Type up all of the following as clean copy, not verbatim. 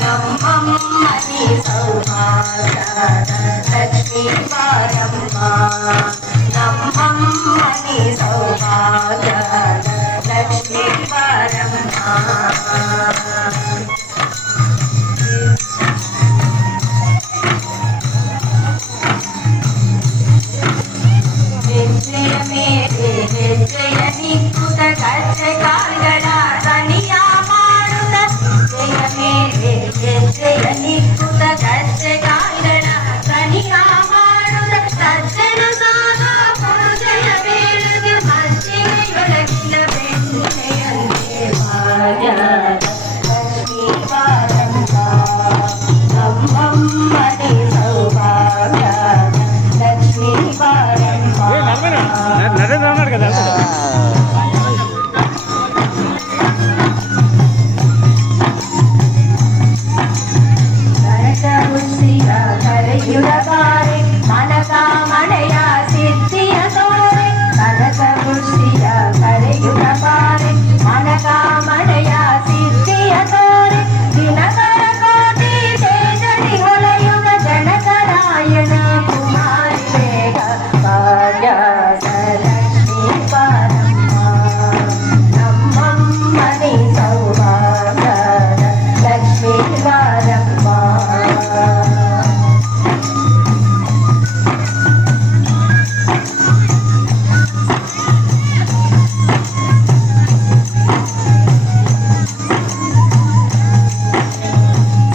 ನಮ್ಮಮ್ಮನಿ ಸೌಭಾಗ್ಯದ ಲಕ್ಷ್ಮೀ ಬಾರಮ್ಮ ನಮ್ಮಮ್ಮನಿ ಸೌಭಾಗ್ಯದ ಲಕ್ಷ್ಮೀ ಬಾರಮ್ಮ ಹೆಜ್ಜೆಯ ಮೇಲೆ ಹೆಜ್ಜೆಯ ನಿಕ್ಕುತ್ತ ಗಜ್ಜೆ ಕಾಲ್ಗಳ ದನಿಯ ಮಾಡುತ್ತ ಹೆಜ್ಜೆಯ ಮೇಲೆ ಹೆಜ್ಜೆಯ ನಿಕ್ಕುತ್ತ ಗಜ್ಜೆ ಕಾಲ್ಗಳ ದನಿಯ ಮಾಡುತ್ತ ಸಜ್ಜನ ಸಾಗ ಪೂಜೆಯ ವೇಳೆಗೆ ಮಜ್ಜಿಗೆಯೊಳಗಿನ ಬೆಣ್ಣೆಯಂತೆ ಭಾಗ್ಯದ ಲಕ್ಷ್ಮೀ ಬಾರಮ್ಮ ನಮ್ಮಮ್ಮನೆ ಸೌಭಾಗ್ಯದ ಲಕ್ಷ್ಮೀ ಬಾರಮ್ಮ ಕರಕುಸಿಯ ಕರೆಯುಳಬಾರೆ ಮನಕ ಮಳೆಯ ಸಿದ್ಧಿಯ ತೋರೆ ಕರಕುಸಿಯ ಕರೆಯುಳಬಾರೆ ಮನಕ ಮಳೆಯ ಸಿದ್ಧಿಯ ತೋರೆ ದಿನಕರ ಕೋಟಿ ತೇಜರಿ ಹೊಳೆಯುಗ ಜನಕರಾಯಣ ಕುಮಾರಿ ಬೇಗ ಭಾಗ್ಯದ ಲಕ್ಷ್ಮೀ ಬಾರಮ್ಮ ನಮ್ಮಮ್ಮನೆ ಸೌಭಾಗ್ಯದ ಲಕ್ಷ್ಮೀ ಬಾರಮ್ಮ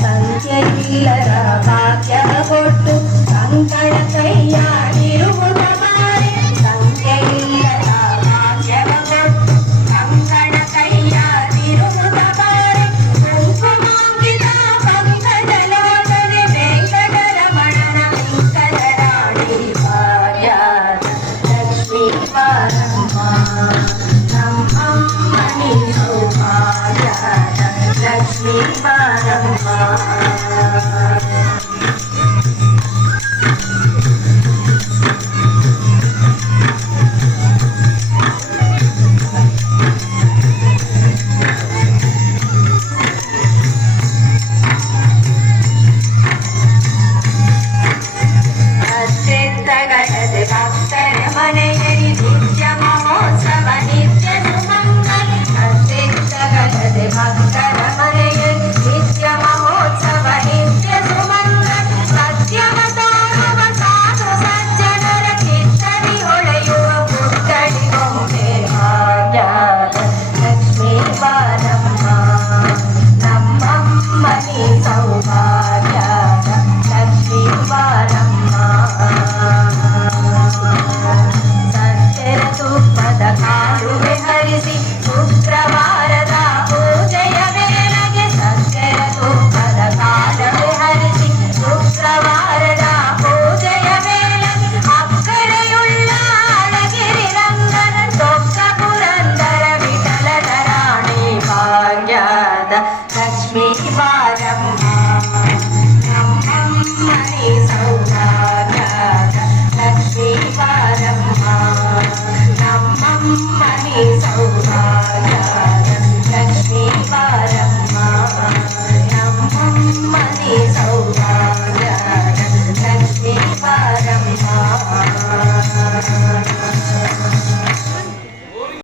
ಸಂಖ್ಯೆಯಿಲ್ಲದ ಭಾಗ್ಯವ ಕೊಟ್ಟು ಕಂಕಣ ಕೈಯಾಡಿರುವುದ ಬಾರೆ ಸಂಖ್ಯೆಯಿಲ್ಲದ ಭಾಗ್ಯವ ಕೊಟ್ಟು ಕಂಕಣ ಕೈಯಾಡಿರುವುದ ಬಾರೆ ಕುಂಕುಮಾಂಕಿತ ಪಂಕಜ ಲೋಚನೆ ವೆಂಕಟರಮಣನ ವೆಂಕಟರಾಣಿ ಭಾಗ್ಯದ ಲಕ್ಷ್ಮೀ ಬಾರಮ್ಮ ನಮ್ಮಮ್ಮನಿ ಸೌಭಾಗ್ಯದ ಲಕ್ಷ್ಮೀ ಬಾರಮ್ಮ